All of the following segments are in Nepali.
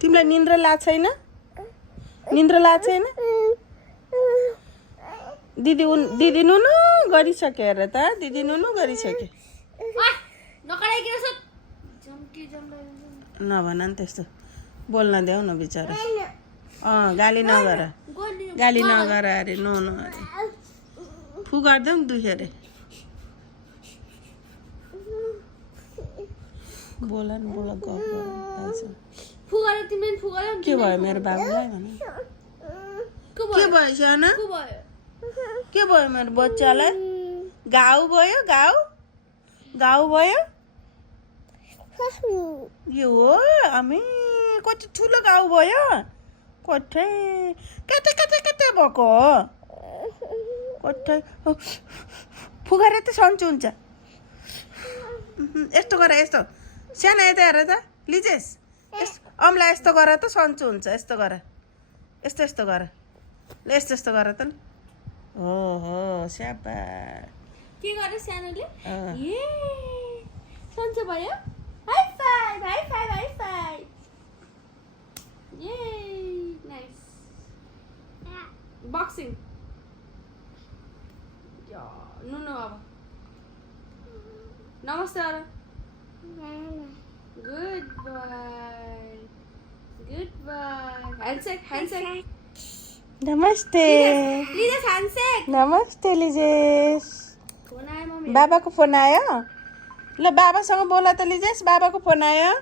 तिमीलाई निन्द्रा लाग्छ छैन? निन्द्रा लाग्छ छैन? दिदी नुनु गरिसक्यो हेर त, दिदी नुनु गरिसक्यो। नभन नि त्यस्तो, बोल्न देऊ न बिचरा। गाली नगर, गाली नगर अरे, नुनु अरे। फु गर्दा पनि दुख्यो अरे। बोल न, बोल, गफ गर। के भयो मेरो बाबुलाई भन? के भयो साना? के भयो मेरो बच्चालाई? घाउ भयो? घाउ भयो? यो हो हामी कति ठुलो घाउ भयो? कतै कता भएको हो? कतै फुगाएर त सन्चो हुन्छ। यस्तो गर, यस्तो सानो यता हेर त लिजेस, अम्ला यस्तो गर त सन्चो हुन्छ। यस्तो गर, यस्तो गर, ल यस्तो गर त। ओहो स्याबा, के गर्यो सानोले? ए सन्चो भयो। High five, high five, high five. Yay nice. Boxing. नुनु अब नमस्ते गर। Goodbye, goodbye. Handshake, handshake. नमस्ते। लिजेस ह्यान्डसेक। नमस्ते लिजेस। फोन आयो मम्मी। बाबाको फोन आयो? ल बाबासँग बोल त लिजेस, बाबाको फोन आयो।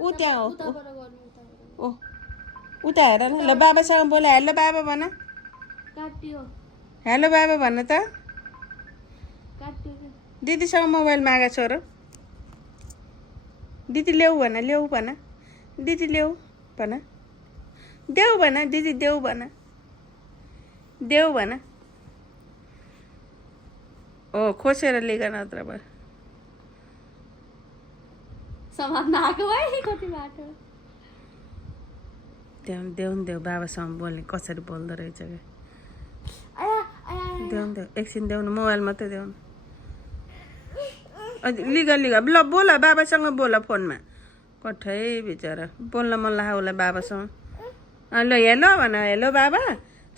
ऊ त्यहाँ हो, उताबाट गर्नु, उताबाट। ओ उता हेर न। ल बाबासँग बोल, हेलो बाबा भन। काट्यो, हेलो बाबा भन त। काट्यो के? दिदीसँग मोबाइल मागा छोरो। दिदी ल्याऊ भन, ल्याऊ भन, दिदी ल्याऊ भन, देऊ भन, दिदी देऊ भन, देऊ भन। ओ खोसेर लिग नत्र भयो। समात्न आएको है कति बाटो। देऊ बाबासँग बोल्ने कसरी बोल्दो रहेछ क्या। आया आया देऊ एकछिन देऊ न, मोबाइल मात्रै देऊ न। लिग ल बोल, बाबासँग बोल फोनमा। कठै बिचरा बोल्न मन लाग्यो होला बाबासँग। ल हेलो भन, हेलो बाबा।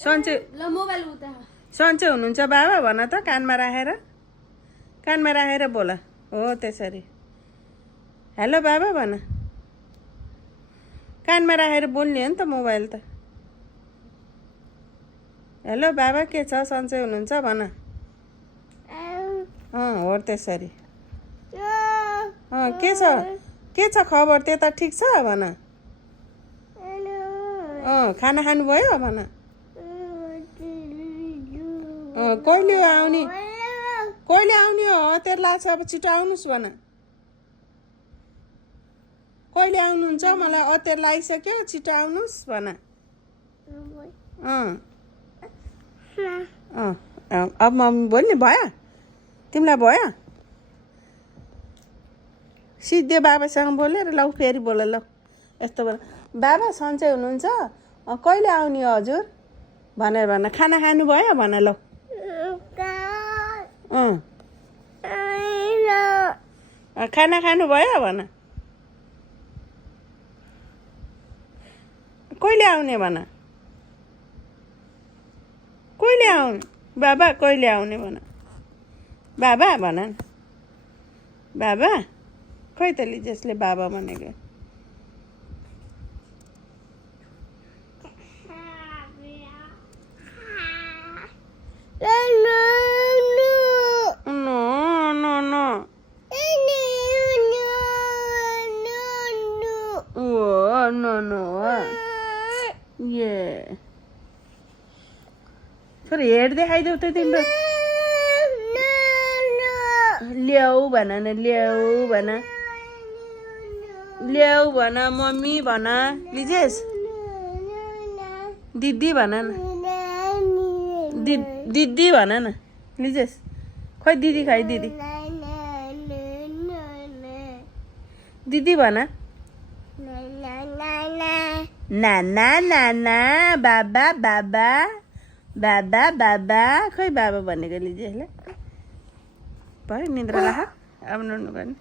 सन्चै ल मोबाइल उता। सन्चै हुनुहुन्छ बाबा भन त, कानमा राखेर बोल। हो त्यसरी। हेलो बाबा भन, कानमा राखेर बोल्ने हो नि त मोबाइल त। हेलो बाबा के छ, सन्चै हुनुहुन्छ भन। हो त्यसरी। के छ खबर त्यता, ठिक छ भन। खाना खानुभयो भन। कहिले आउने हो? तेरो लाग्छ अब छिटो आउनुहोस् भन। कहिले आउनुहुन्छ? मलाई अतेर लागिसक्यो, छिटो आउनुहोस् भन। अब मम्मी बोल्ने भयो? तिमीलाई भयो? सिद्धे बाबासँग बोलेर लौ फेरि बोल ल। यस्तो बोल, बाबा सन्चै हुनुहुन्छ? कहिले आउने हो हजुर भनेर भन। खाना खानुभयो भन ल। खाना खानुभयो भन। कहिले आउने भन। कहिले आउने बाबा, कहिले आउने भन। बाबा भन न। बाबा खै त लिजेसले बाबा भनेको। छोरी हेड देखाइदेऊ त तिम्रो। ल्याऊ भन न, ल्याऊ भन, ल्याऊ भन, मम्मी भन। लिजेस दिदी भन न, दिदी भन न लिजेस। खोइ दिदी, खै दिदी, दिदी भन। नाना नाना, बाबा बाबा, बाबा बाबा। खोइ बाबा भनेको लिजेसले भयो। निद्रा लाग्यो अब नुनु गर्ने।